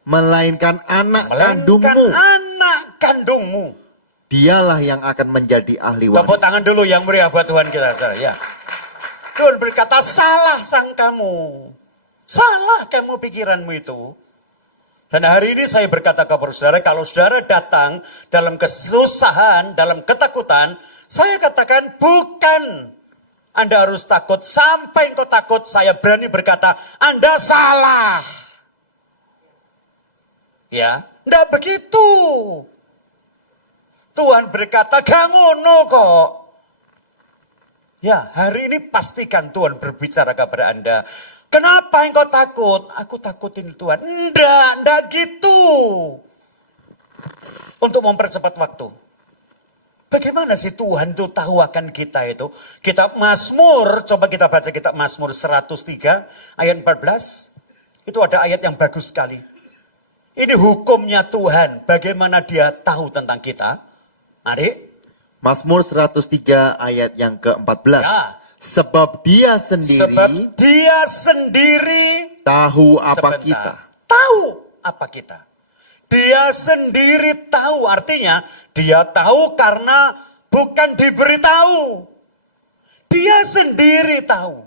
Melainkan anak Melainkan kandungmu. anak kandungmu. Dialah yang akan menjadi ahli Tepuk waris. tangan dulu yang meriah buat Tuhan kita. Ya. Tuhan berkata salah sang kamu. Salah kamu pikiranmu itu. Dan hari ini saya berkata kepada saudara, kalau saudara datang dalam kesusahan, dalam ketakutan, saya katakan bukan Anda harus takut. Sampai engkau takut, saya berani berkata, Anda salah. Ya, enggak begitu. Tuhan berkata, gak ngono kok. Ya, hari ini pastikan Tuhan berbicara kepada Anda. Kenapa engkau takut? Aku takutin Tuhan. Enggak gitu. Untuk mempercepat waktu. Bagaimana sih Tuhan itu tahu akan kita itu? Kitab Mazmur, coba kita baca kitab Mazmur 103 ayat 14. Itu ada ayat yang bagus sekali. Ini hukumnya Tuhan, bagaimana dia tahu tentang kita. Mari. Mazmur 103 ayat yang ke-14. Ya. Sebab dia Sebab dia sendiri tahu apa sebentar. kita. Tahu apa kita. Dia sendiri tahu, artinya dia tahu karena bukan diberitahu. Dia sendiri tahu.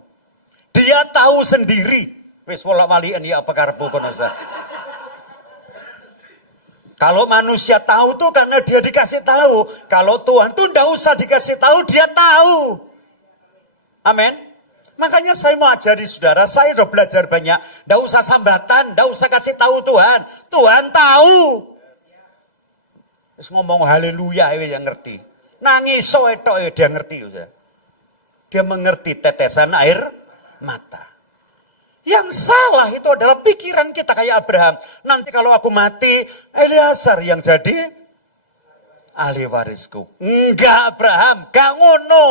Dia tahu sendiri. Wis wala-walian ya apa karepu kono. Kalau manusia tahu tuh karena dia dikasih tahu. Kalau Tuhan tuh enggak usah dikasih tahu, dia tahu. Amin. Makanya saya mau ajari saudara, saya udah belajar banyak. Enggak usah sambatan, enggak usah kasih tahu Tuhan. Tuhan tahu. Terus ngomong haleluya yang ngerti. Nangis soetok dia ngerti. Dia mengerti tetesan air mata. Yang salah itu adalah pikiran kita kayak Abraham. Nanti kalau aku mati, Eliezer yang jadi ahli warisku. Enggak Abraham, enggak ngono.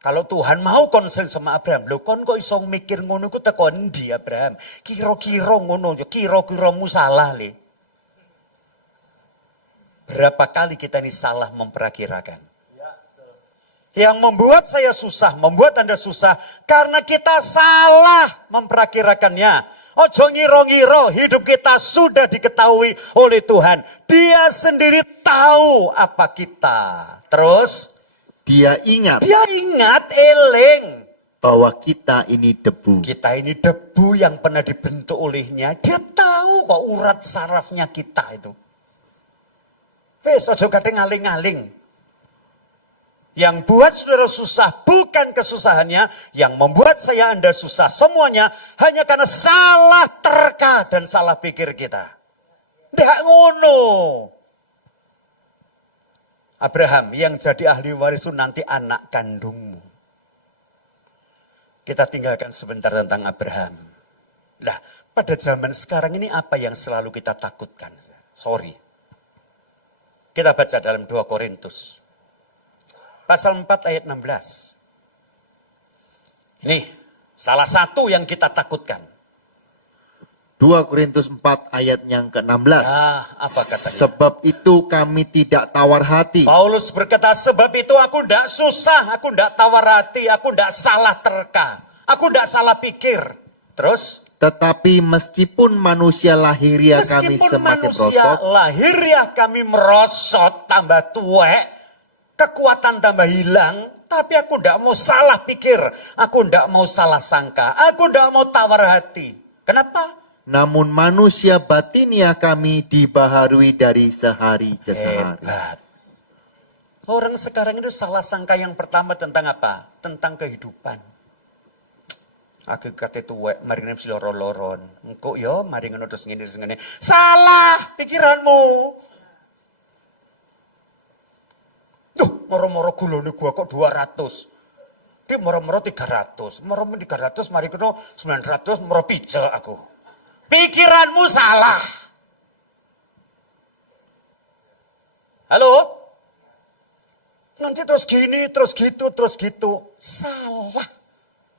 Kalau Tuhan mau konsul sama Abraham, lho kon kok iso mikir ngono ku tekon ndi Abraham? Kira-kira ngono, kira-kiramu salah le. Berapa kali kita ini salah memperakirakan? Yang membuat saya susah, membuat Anda susah, karena kita salah memperakirakannya. Ojo ngiro-ngiro, hidup kita sudah diketahui oleh Tuhan. Dia sendiri tahu apa kita. Terus? Dia ingat Dia ingat eling. bahwa kita ini debu. Kita ini debu yang pernah dibentuk olehnya. Dia tahu kok urat sarafnya kita itu. Wes ojo kadang ngaling-ngaling. Yang buat saudara susah bukan kesusahannya. Yang membuat saya Anda susah semuanya hanya karena salah terka dan salah pikir kita. Nggak ngono. Abraham yang jadi ahli waris itu nanti anak kandungmu. Kita tinggalkan sebentar tentang Abraham. Nah, pada zaman sekarang ini apa yang selalu kita takutkan? Sorry. Kita baca dalam 2 Korintus. Pasal 4 ayat 16. Ini salah satu yang kita takutkan. 2 Korintus 4 ayat yang ke-16. Apa katanya? Sebab itu kami tidak tawar hati. Paulus berkata, sebab itu aku tidak susah, aku tidak tawar hati, aku tidak salah terka, aku tidak salah pikir. Terus? Tetapi meskipun manusia lahiriah kami Meskipun semakin manusia merosot, lahiriah kami merosot, tambah tuek, kekuatan tambah hilang, tapi aku tidak mau salah pikir, aku tidak mau salah sangka, aku tidak mau tawar hati. Kenapa? namun manusia batiniah kami dibaharui dari sehari ke sehari. Hebat. Orang sekarang itu salah sangka yang pertama tentang apa? Tentang kehidupan. Aku kate tuwek, mari mesti loro-loron. Engko ya mari ngono terus ngene. Salah pikiranmu. Duh, moro-moro gulone gua kok 200. Di moro-moro 300. Moro-moro 300 mari kono 900 moro pijak aku. Pikiranmu salah. Halo? Nanti terus gini, terus gitu. Salah.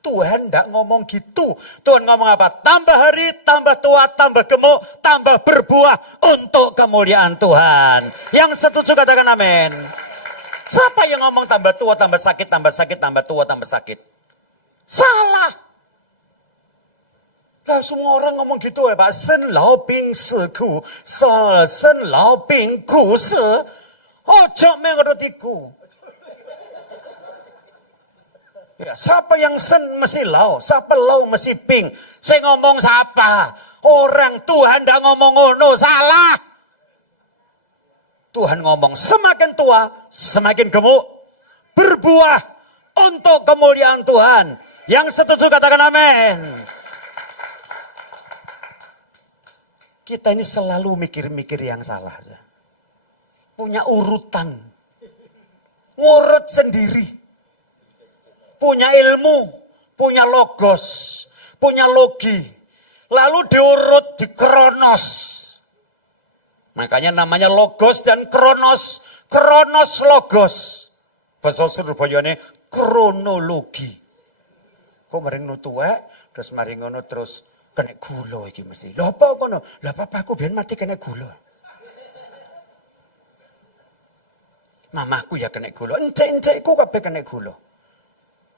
Tuhan tidak ngomong gitu. Tuhan ngomong apa? Tambah hari, tambah tua, tambah gemuk, tambah berbuah untuk kemuliaan Tuhan. Yang setuju katakan amin. Siapa yang ngomong tambah tua, tambah sakit, tambah tua, tambah sakit? Salah. Lah semua orang ngomong gitu ya Pak. Sen lao bing se ku, sen lao bing ku se. Ojo mengerotiku. Ya, siapa yang sen mesti lau, siapa lau mesti ping. Saya ngomong siapa? Orang Tuhan tidak ngomong ngono, salah. Tuhan ngomong semakin tua, semakin gemuk, berbuah untuk kemuliaan Tuhan. Yang setuju katakan amin. Kita ini selalu mikir-mikir yang salah. Punya urutan. Ngurut sendiri. Punya ilmu, punya logos, punya logi. Lalu diurut, dikronos. Makanya namanya logos dan kronos. Kronos logos. Bahasa Surabayane kronologi. Kok mari ngono tuwek, terus mari ngono terus kena gula iki mesti. Lha apa ngono? Lah papaku biyen mati kena gula. Mamaku ya kena gula, encek-encekku kabeh kena gula.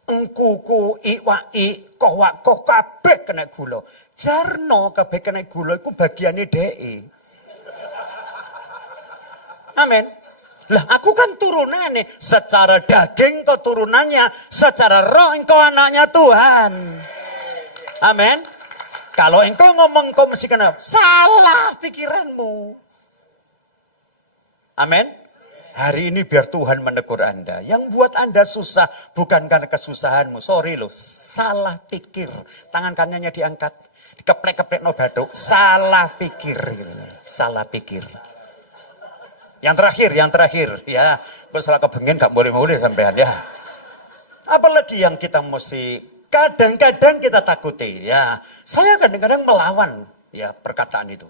Engkuku, iwaki, kowak kabeh kena gula. Jarno kabeh kena gula iku bagiane dheke. Amin. Lah aku kan turunannya secara daging kau turunannya, secara roh engkau anaknya Tuhan. Amin. Kalau engkau ngomong kau mesti kena salah pikiranmu. Amin. Hari ini biar Tuhan menegur Anda. Yang buat Anda susah bukan karena kesusahanmu. Sorry loh, salah pikir. Tangan kanannya diangkat. Dikeplek-keplek no baduk. Salah pikir. Salah pikir. Yang terakhir. Ya, kalau salah kebengen gak boleh-boleh sampean ya. Apalagi yang kita mesti kadang-kadang kita takuti. Ya, saya kadang-kadang melawan ya perkataan itu.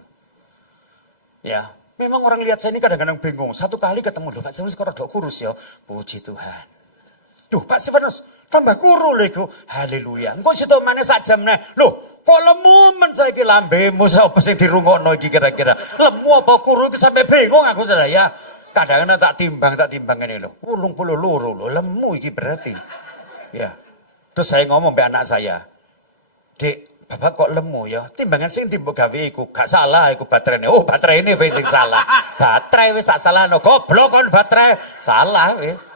Ya. Memang orang lihat saya ini kadang-kadang bingung. Satu kali ketemu, loh Pak Stefanus kok rada kurus ya. Puji Tuhan. Duh Pak Stefanus, tambah kuru lho. Haleluya. Engko situ mana sak jam nih. Loh, kok lemu men saiki lambemu sapa sing dirungokno iki kira-kira. Lemu apa kuru iki sampai bingung aku sudah ya. Kadang-kadang tak timbang ngene lho. 82 lho, lemu iki berarti. Ya. Terus saya ngomong mbek anak saya. Dek, Bapak kok lemu ya? Timbangan sing timbuk gawe iku gak salah iku baterainya. Oh, baterai ini wis sing salah. Baterai wis tak salah no. Goblok kon baterai. Salah wis.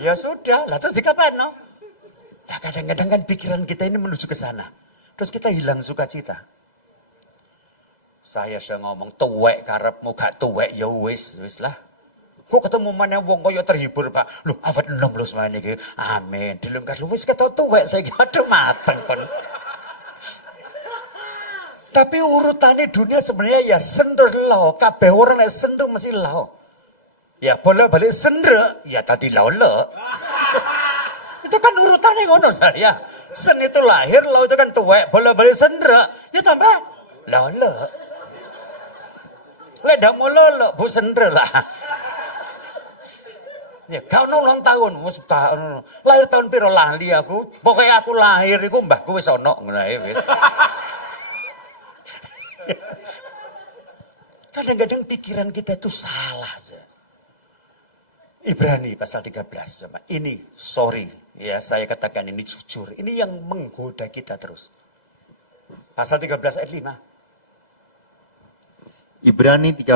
Ya sudah, lah terus dikapain no? Ya kadang-kadang kan pikiran kita ini menuju ke sana. Terus kita hilang sukacita. Saya sudah ngomong tuwek karepmu gak tuwek ya wis lah. Kok ketemu mana wong kaya terhibur Pak. Loh, awet enom lho semane iki. Amin. Dilengkar lu wis ketok tuwek saiki aduh mateng kon. Tapi urutannya dunia sebenarnya ya sender lo. Kabeh orang nek sendu mesti lo. Ya bolak-balik sender, ya tadi lo. Itu kan urutannya ngono saya. Sen itu lahir, lo itu kan tuwek, bolak-balik sender, ya tambah lo. Lek ndak mau lo, bu sender lah. Ya, kau ulang tahun, lahir tahun piro lali aku. Pokoknya aku lahir, aku mbahku wis ono ngono ae wis. Kadang-kadang pikiran kita itu salah. Ibrani pasal 13. Ini, sorry, ya saya katakan ini jujur. Ini yang menggoda kita terus. Pasal 13 ayat 5. Ibrani 13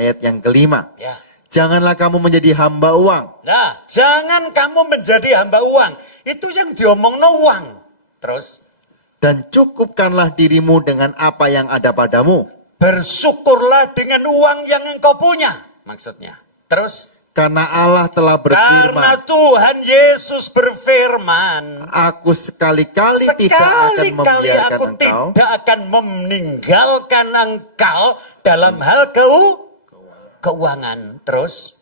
ayat yang kelima. Ya. Janganlah kamu menjadi hamba uang. Nah, jangan kamu menjadi hamba uang. Itu yang diomongno uang. Terus? Dan cukupkanlah dirimu dengan apa yang ada padamu. Bersyukurlah dengan uang yang engkau punya. Maksudnya. Terus? Karena Allah telah Karena berfirman, Tuhan Yesus berfirman, aku sekali-kali tidak akan sekali-kali membiarkan aku engkau tidak akan meninggalkan engkau dalam hal keuangan. Terus,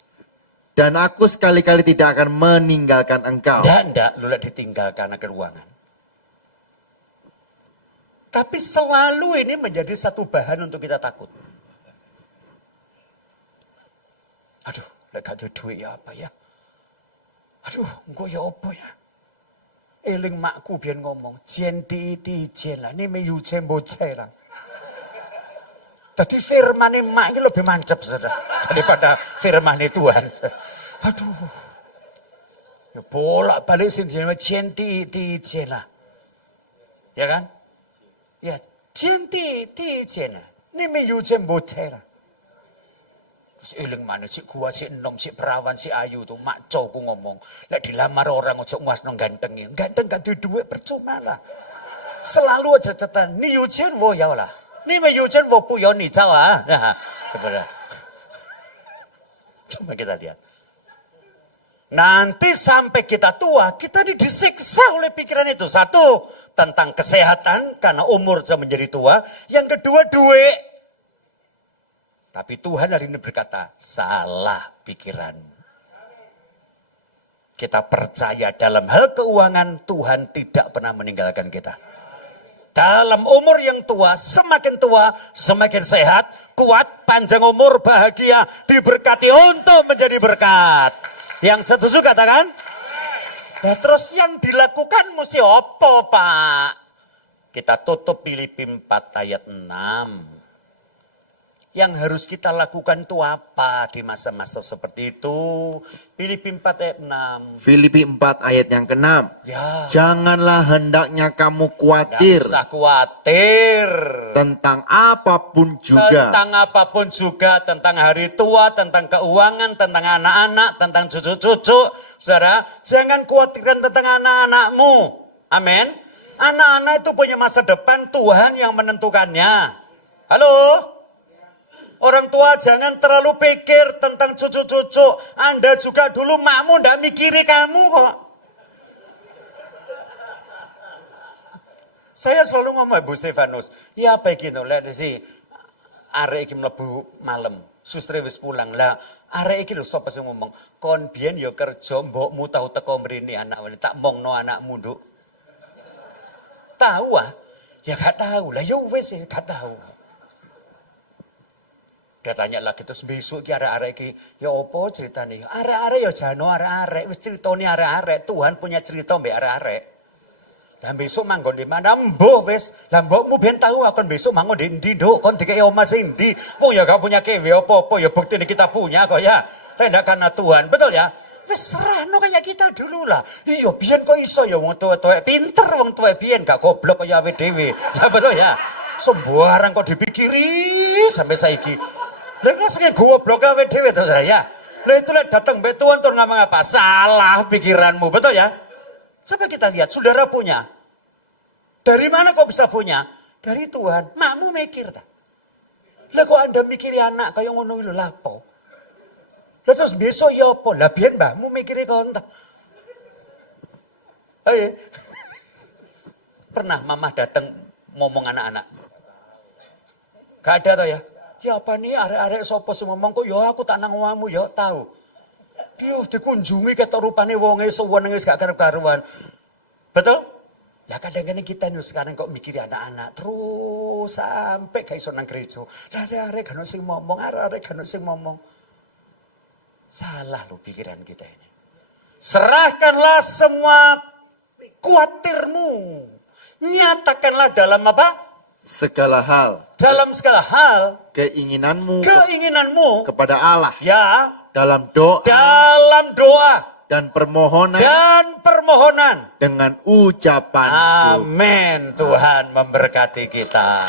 dan aku sekali-kali tidak akan meninggalkan engkau. enggak, lu ditinggalkan karena keuangan. Tapi selalu ini menjadi satu bahan untuk kita takut. Aduh, gak ada duit ya apa ya? Aduh, engko ya apa ya? Eling makku biyen ngomong, jen ti jen lah, ini meyu jen bocah lah. Tadi firmane mak ini lebih mancep saudara, daripada firmane Tuhan. Aduh, ya bolak balik sini jen ti jen lah. Ya kan? Ya, jen ti jen lah, ini meyu jen bocah lah. Terus eling mana si gua, si enom, si perawan, si ayu tuh mak cowku ngomong, lek dilamar orang ojo nguasno gantengnya, ganteng gak duit duit percuma lah. Selalu aja cetan, ni yujen wo ya lah, ni me yujen wo pu yo ni cawa. Nah, sebenarnya, coba kita lihat. Nanti sampai kita tua, kita disiksa oleh pikiran itu. Satu, tentang kesehatan, karena umur sudah menjadi tua. Yang kedua, duit. Tapi Tuhan hari ini berkata, salah pikiranmu. Kita percaya dalam hal keuangan, Tuhan tidak pernah meninggalkan kita. Dalam umur yang tua, semakin sehat, kuat, panjang umur, bahagia, diberkati untuk menjadi berkat. Yang setuju katakan? Nah, terus yang dilakukan mesti apa, Pak? Kita tutup Filipi 4 ayat 6. Yang harus kita lakukan itu apa di masa-masa seperti itu? Filipi 4 ayat 6. Filipi 4 ayat yang ke-6. Ya. Janganlah hendaknya kamu khawatir. Nggak usah khawatir. Tentang apapun juga. Tentang apapun juga. Tentang hari tua, tentang keuangan, tentang anak-anak, tentang cucu-cucu. Saudara, jangan khawatirkan tentang anak-anakmu. Amin. Anak-anak itu punya masa depan, Tuhan yang menentukannya. Halo? Orang tua jangan terlalu pikir tentang cucu-cucu. Anda juga dulu makmu ndak mikiri kamu kok. Saya selalu ngomong Bu Stefanus, ya apa iki to lek si arek iki mlebu malam, sustre wis pulang. Lah arek iki lho sapa sing ngomong, kon biyen ya kerja mbokmu tahu teko mrene anak tak mongno anakmu nduk. Tahu ah? Ya gak tahu. Lah ya wis gak tahu. Dia tanya lagi terus besok ki arek-arek iki ya apa ceritane? Arek-arek ya jano arek-arek wis critane arek-arek. Tuhan punya cerita mbek arek-arek. Lah besok manggon di mana? Mbuh wis. Lah mbokmu ben tahu akon besok manggon di ndi nduk? Kon dikeki omah sing ndi? Wong ya gak punya kewe apa-apa ya buktine kita punya kok ya. Rendah karena Tuhan, betul ya? Wis serahno kayak kita dulu lah. Iya biyen kok iso ya wong tuwek-tuwek pinter wong tuwek biyen gak goblok kaya awake dhewe. Ya betul ya. Sembarang kok dipikiri sampai saiki. Lah rasanya goblok awake dhewe to saya. Lah itu lah datang mbek Tuhan tur ngomong apa? Salah pikiranmu, betul ya? Coba kita lihat, saudara punya. Dari mana kok bisa punya? Dari Tuhan. Makmu mikir tak? Lah kok Anda mikiri anak kaya ngono lho lapo? Lah terus besok ya apa? Lah biyen mbahmu mikiri kon ta? Ayo. Pernah mamah datang ngomong anak-anak? Gak ada toh ya? Ya apa nih arek-arek sapa sing ngomong kok ya aku tak nang omahmu ya tahu. Yo dikunjungi ketok rupane wonge suwenenge gak karu-karuan. Betul? Ya kadang-kadang kita nih sekarang kok mikiri anak-anak terus sampai gak iso nang gereja. Lah arek kan sing ngomong, arek kan sing ngomong. Salah lo pikiran kita ini. Serahkanlah semua khawatirmu. Nyatakanlah dalam apa? Segala hal. Dalam segala hal. Keinginanmu kepada Allah. Ya. Dalam doa. Dan permohonan. Dengan ucapan syukur. Amin. Tuhan memberkati kita.